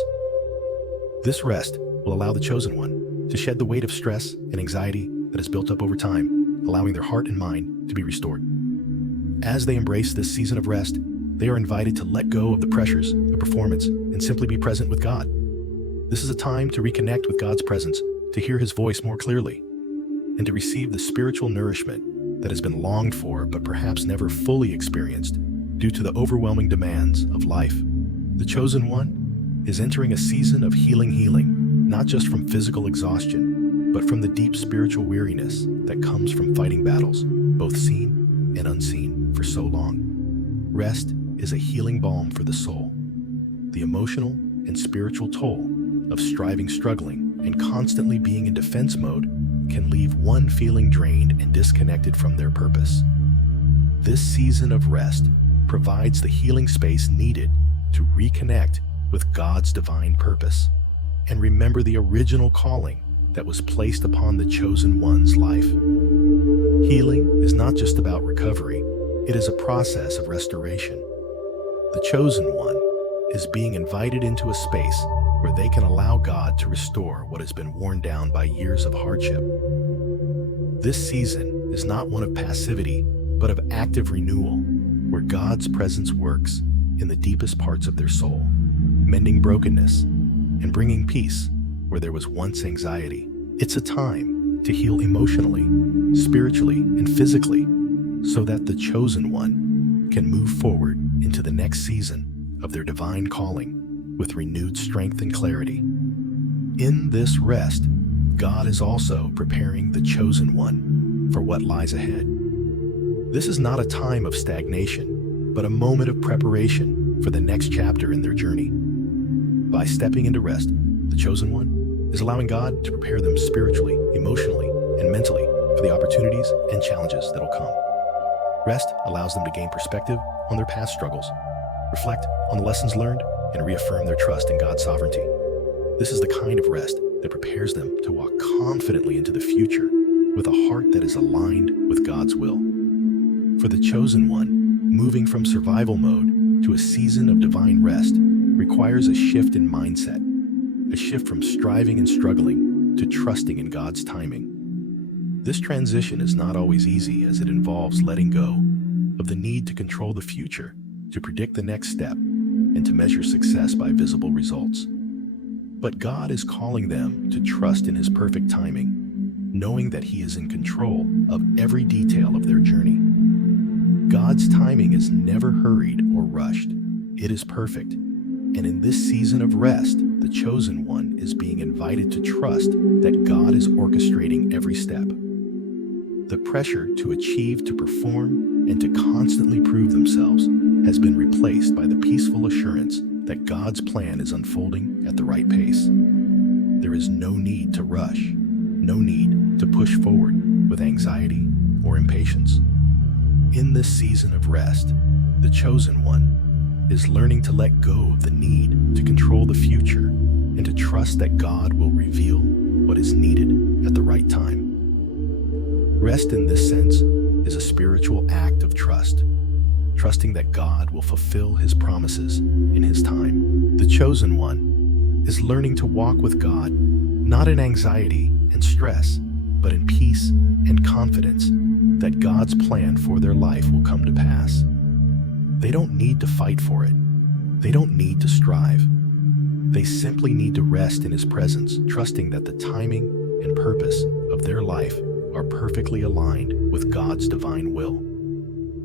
This rest will allow the chosen one to shed the weight of stress and anxiety that has built up over time, allowing their heart and mind to be restored. As they embrace this season of rest, they are invited to let go of the pressures of performance and simply be present with God. This is a time to reconnect with God's presence, to hear His voice more clearly, and to receive the spiritual nourishment that has been longed for but perhaps never fully experienced due to the overwhelming demands of life. The chosen one is entering a season of healing, not just from physical exhaustion, but from the deep spiritual weariness that comes from fighting battles, both seen and unseen, for so long. Rest is a healing balm for the soul. The emotional and spiritual toll of striving, struggling, and constantly being in defense mode can leave one feeling drained and disconnected from their purpose. This season of rest provides the healing space needed to reconnect with God's divine purpose and remember the original calling that was placed upon the chosen one's life. Healing is not just about recovery, it is a process of restoration. The chosen one is being invited into a space where they can allow God to restore what has been worn down by years of hardship. This season is not one of passivity, but of active renewal, where God's presence works in the deepest parts of their soul, mending brokenness and bringing peace where there was once anxiety. It's a time to heal emotionally, spiritually, and physically, so that the chosen one can move forward into the next season of their divine calling with renewed strength and clarity. In this rest, God is also preparing the chosen one for what lies ahead. This is not a time of stagnation, but a moment of preparation for the next chapter in their journey. By stepping into rest, the chosen one is allowing God to prepare them spiritually, emotionally, and mentally for the opportunities and challenges that will come. Rest allows them to gain perspective on their past struggles, reflect on the lessons learned, and reaffirm their trust in God's sovereignty. This is the kind of rest that prepares them to walk confidently into the future with a heart that is aligned with God's will. For the chosen one, moving from survival mode to a season of divine rest requires a shift in mindset, a shift from striving and struggling to trusting in God's timing. This transition is not always easy, as it involves letting go of the need to control the future, to predict the next step, and to measure success by visible results. But God is calling them to trust in His perfect timing, knowing that He is in control of every detail of their journey. God's timing is never hurried or rushed. It is perfect. And in this season of rest, the chosen one is being invited to trust that God is orchestrating every step. The pressure to achieve, to perform, and to constantly prove themselves has been replaced by the peaceful assurance that God's plan is unfolding at the right pace. There is no need to rush, no need to push forward with anxiety or impatience. In this season of rest, the chosen one is learning to let go of the need to control the future and to trust that God will reveal what is needed at the right time. Rest in this sense is a spiritual act of trust, trusting that God will fulfill His promises in His time. The chosen one is learning to walk with God, not in anxiety and stress, but in peace and confidence that God's plan for their life will come to pass. They don't need to fight for it. They don't need to strive. They simply need to rest in His presence, trusting that the timing and purpose of their life are perfectly aligned with God's divine will.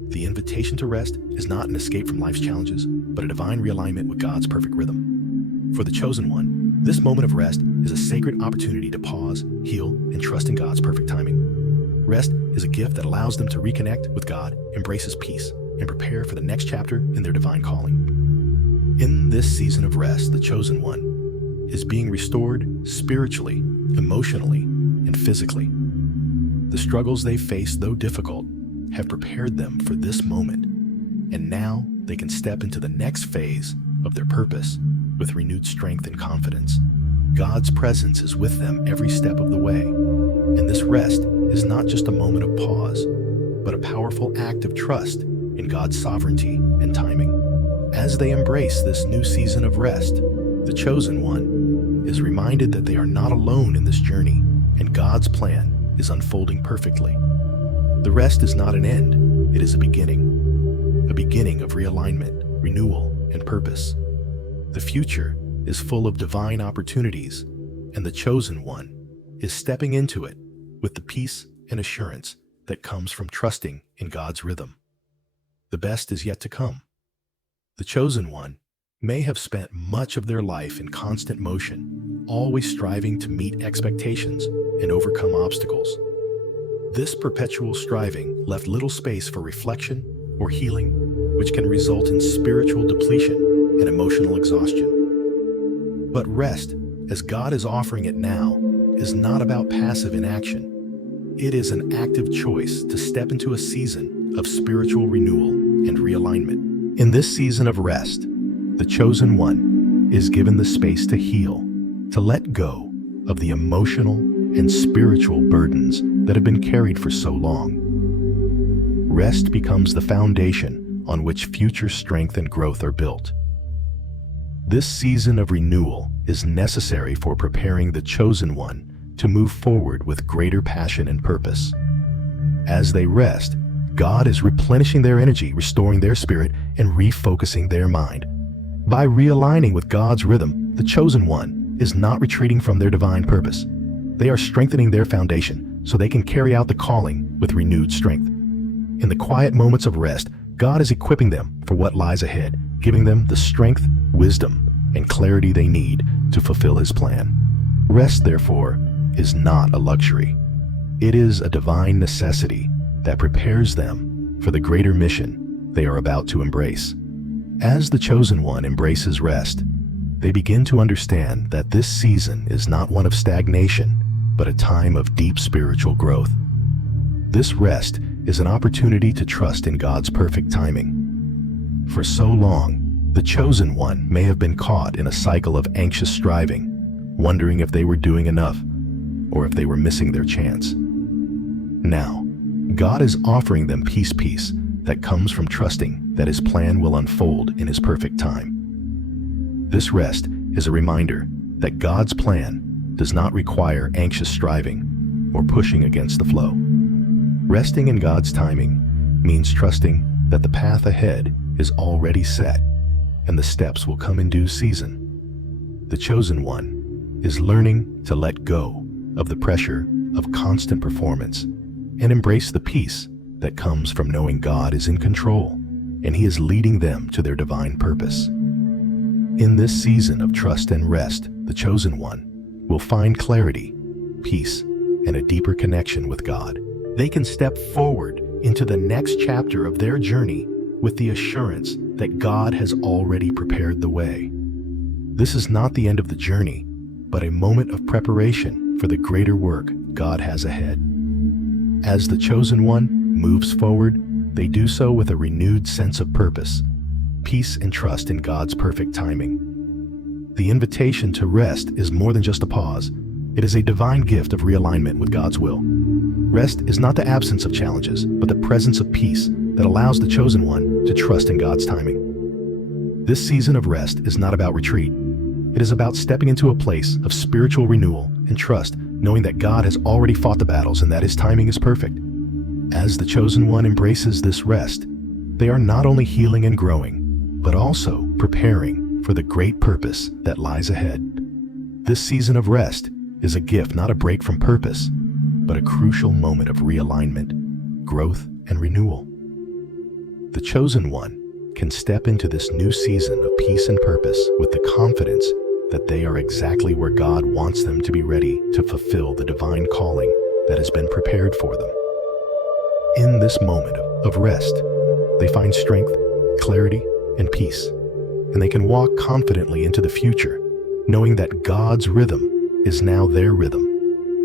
The invitation to rest is not an escape from life's challenges, but a divine realignment with God's perfect rhythm. For the chosen one, this moment of rest is a sacred opportunity to pause, heal, and trust in God's perfect timing. Rest is a gift that allows them to reconnect with God, embrace His peace, and prepare for the next chapter in their divine calling. In this season of rest, the chosen one is being restored spiritually, emotionally, and physically. The struggles they face, though difficult, have prepared them for this moment, and now they can step into the next phase of their purpose with renewed strength and confidence. God's presence is with them every step of the way. And this rest is not just a moment of pause, but a powerful act of trust in God's sovereignty and timing. As they embrace this new season of rest, the chosen one is reminded that they are not alone in this journey, and God's plan is unfolding perfectly. The rest is not an end, it is a beginning of realignment, renewal, and purpose. The future is full of divine opportunities, and the chosen one is stepping into it with the peace and assurance that comes from trusting in God's rhythm. The best is yet to come. The chosen one may have spent much of their life in constant motion, always striving to meet expectations and overcome obstacles. This perpetual striving left little space for reflection or healing, which can result in spiritual depletion and emotional exhaustion. But rest, as God is offering it now, is not about passive inaction. It is an active choice to step into a season of spiritual renewal and realignment. In this season of rest, the chosen one is given the space to heal, to let go of the emotional and spiritual burdens that have been carried for so long. Rest becomes the foundation on which future strength and growth are built. This season of renewal is necessary for preparing the chosen one to move forward with greater passion and purpose. As they rest, God is replenishing their energy, restoring their spirit, and refocusing their mind. By realigning with God's rhythm, the chosen one is not retreating from their divine purpose. They are strengthening their foundation so they can carry out the calling with renewed strength. In the quiet moments of rest, God is equipping them for what lies ahead, giving them the strength, wisdom, and clarity they need to fulfill His plan. Rest, therefore, is not a luxury. It is a divine necessity that prepares them for the greater mission they are about to embrace. As the chosen one embraces rest, they begin to understand that this season is not one of stagnation, but a time of deep spiritual growth. This rest is an opportunity to trust in God's perfect timing. For so long, the chosen one may have been caught in a cycle of anxious striving, wondering if they were doing enough or if they were missing their chance. Now, God is offering them peace that comes from trusting that His plan will unfold in His perfect time. This rest is a reminder that God's plan does not require anxious striving or pushing against the flow. Resting in God's timing means trusting that the path ahead is already set and the steps will come in due season. The chosen one is learning to let go of the pressure of constant performance and embrace the peace that comes from knowing God is in control and He is leading them to their divine purpose. In this season of trust and rest, the chosen one will find clarity, peace, and a deeper connection with God. They can step forward into the next chapter of their journey with the assurance that God has already prepared the way. This is not the end of the journey, but a moment of preparation for the greater work God has ahead. As the chosen one moves forward, they do so with a renewed sense of purpose, peace, and trust in God's perfect timing. The invitation to rest is more than just a pause. It is a divine gift of realignment with God's will. Rest is not the absence of challenges, but the presence of peace that allows the chosen one to trust in God's timing. This season of rest is not about retreat. It is about stepping into a place of spiritual renewal and trust, knowing that God has already fought the battles and that His timing is perfect. As the chosen one embraces this rest, they are not only healing and growing, but also preparing for the great purpose that lies ahead. This season of rest is a gift, not a break from purpose, but a crucial moment of realignment, growth, and renewal. The chosen one can step into this new season of peace and purpose with the confidence that they are exactly where God wants them to be, ready to fulfill the divine calling that has been prepared for them. In this moment of rest, they find strength, clarity, and peace, and they can walk confidently into the future, knowing that God's rhythm is now their rhythm,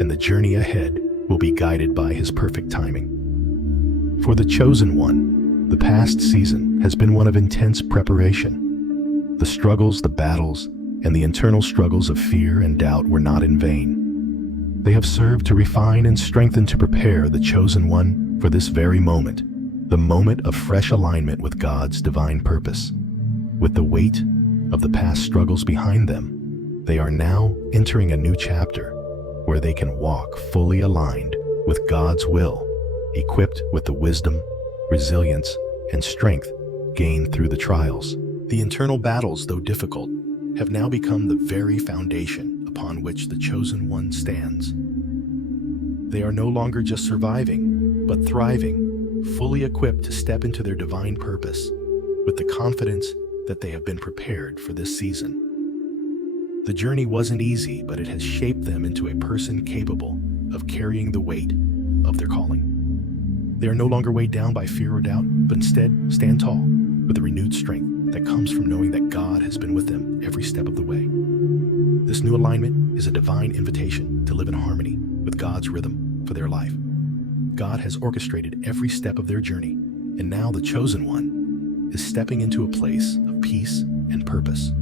and the journey ahead will be guided by His perfect timing. For the chosen one, the past season has been one of intense preparation. The struggles, the battles, and the internal struggles of fear and doubt were not in vain. They have served to refine and strengthen to prepare the chosen one for this very moment, the moment of fresh alignment with God's divine purpose. With the weight of the past struggles behind them, they are now entering a new chapter where they can walk fully aligned with God's will, equipped with the wisdom, resilience, and strength gained through the trials. The internal battles, though difficult, have now become the very foundation upon which the chosen one stands. They are no longer just surviving, but thriving, fully equipped to step into their divine purpose, with the confidence that they have been prepared for this season. The journey wasn't easy, but it has shaped them into a person capable of carrying the weight of their calling. They are no longer weighed down by fear or doubt, but instead stand tall with the renewed strength that comes from knowing that God has been with them every step of the way. This new alignment is a divine invitation to live in harmony with God's rhythm for their life. God has orchestrated every step of their journey, and now the chosen one is stepping into a place of peace and purpose.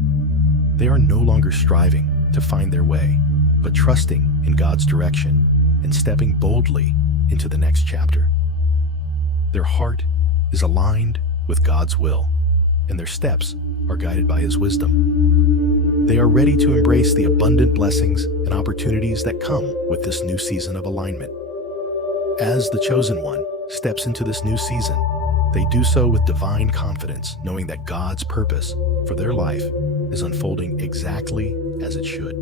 They are no longer striving to find their way, but trusting in God's direction and stepping boldly into the next chapter. Their heart is aligned with God's will, and their steps are guided by His wisdom. They are ready to embrace the abundant blessings and opportunities that come with this new season of alignment. As the chosen one steps into this new season, they do so with divine confidence, knowing that God's purpose for their life is unfolding exactly as it should.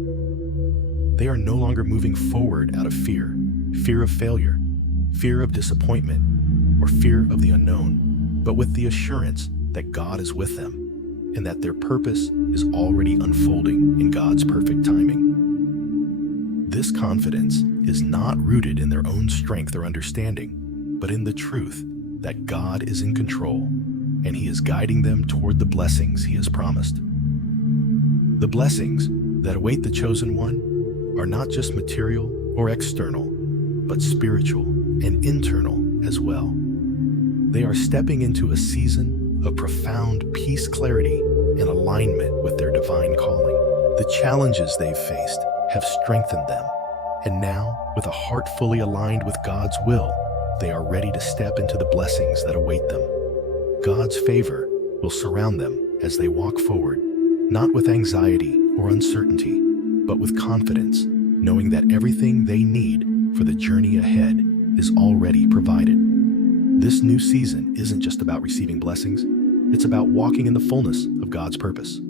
They are no longer moving forward out of fear of failure, fear of disappointment, or fear of the unknown, but with the assurance that God is with them and that their purpose is already unfolding in God's perfect timing. This confidence is not rooted in their own strength or understanding, but in the truth that God is in control and He is guiding them toward the blessings He has promised. The blessings that await the chosen one are not just material or external, but spiritual and internal as well. They are stepping into a season of profound peace, clarity, and alignment with their divine calling. The challenges they've faced have strengthened them, and now, with a heart fully aligned with God's will, they are ready to step into the blessings that await them. God's favor will surround them as they walk forward, not with anxiety or uncertainty, but with confidence, knowing that everything they need for the journey ahead is already provided. This new season isn't just about receiving blessings, it's about walking in the fullness of God's purpose.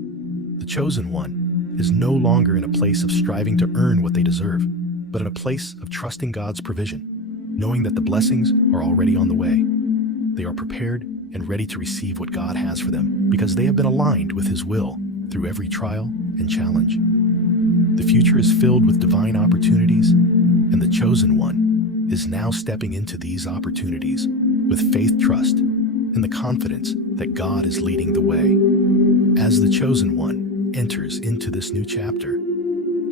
The chosen one is no longer in a place of striving to earn what they deserve, but in a place of trusting God's provision, knowing that the blessings are already on the way. They are prepared and ready to receive what God has for them because they have been aligned with His will through every trial and challenge. The future is filled with divine opportunities, and the chosen one is now stepping into these opportunities with faith, trust, and the confidence that God is leading the way. As the chosen one enters into this new chapter,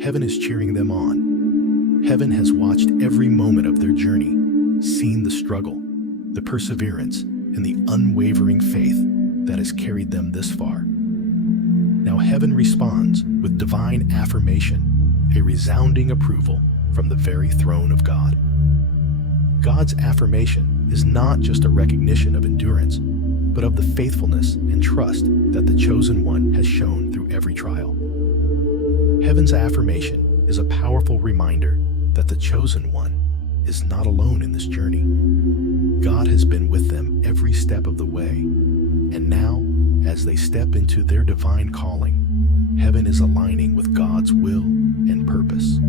heaven is cheering them on. Heaven has watched every moment of their journey, seen the struggle, the perseverance, and the unwavering faith that has carried them this far. Now heaven responds with divine affirmation, a resounding approval from the very throne of God. God's affirmation is not just a recognition of endurance, but of the faithfulness and trust that the chosen one has shown through every trial. Heaven's affirmation is a powerful reminder that the chosen one is not alone in this journey. God has been with them every step of the way, and now, as they step into their divine calling, heaven is aligning with God's will and purpose.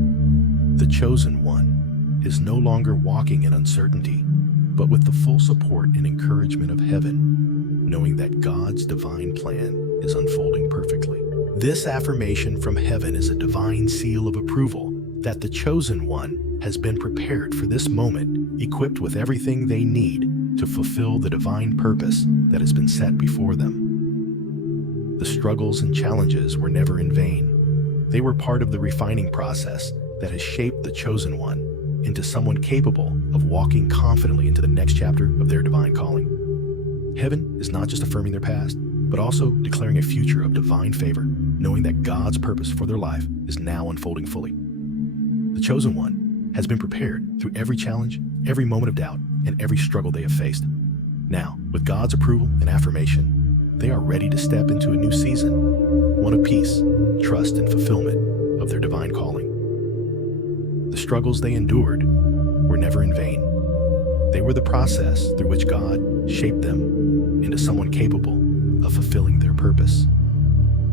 The chosen one is no longer walking in uncertainty, but with the full support and encouragement of heaven, knowing that God's divine plan is unfolding perfectly. This affirmation from heaven is a divine seal of approval that the chosen one has been prepared for this moment, equipped with everything they need to fulfill the divine purpose that has been set before them. The struggles and challenges were never in vain. They were part of the refining process that has shaped the chosen one into someone capable of walking confidently into the next chapter of their divine calling. Heaven is not just affirming their past, but also declaring a future of divine favor, knowing that God's purpose for their life is now unfolding fully. The chosen one has been prepared through every challenge, every moment of doubt, and every struggle they have faced. Now, with God's approval and affirmation, they are ready to step into a new season, one of peace, trust, and fulfillment of their divine calling. The struggles they endured were never in vain. They were the process through which God shaped them into someone capable of fulfilling their purpose.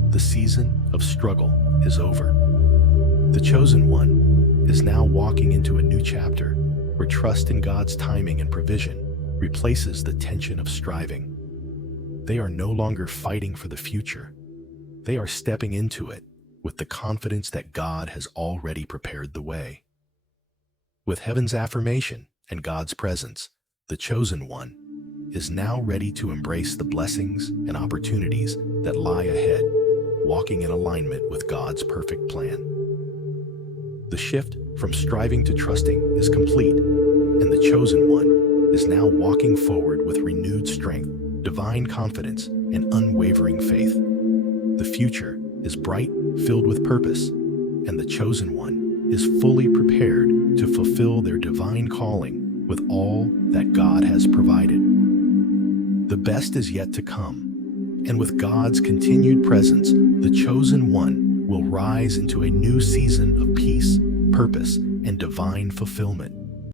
The season of struggle is over. The chosen one is now walking into a new chapter where trust in God's timing and provision replaces the tension of striving. They are no longer fighting for the future. They are stepping into it with the confidence that God has already prepared the way. With heaven's affirmation and God's presence, the chosen one is now ready to embrace the blessings and opportunities that lie ahead, walking in alignment with God's perfect plan. The shift from striving to trusting is complete, and the chosen one is now walking forward with renewed strength, divine confidence, and unwavering faith. The future is bright, filled with purpose, and the chosen one is fully prepared to fulfill their divine calling with all that God has provided. The best is yet to come, and with God's continued presence, the chosen one will rise into a new season of peace, purpose, and divine fulfillment.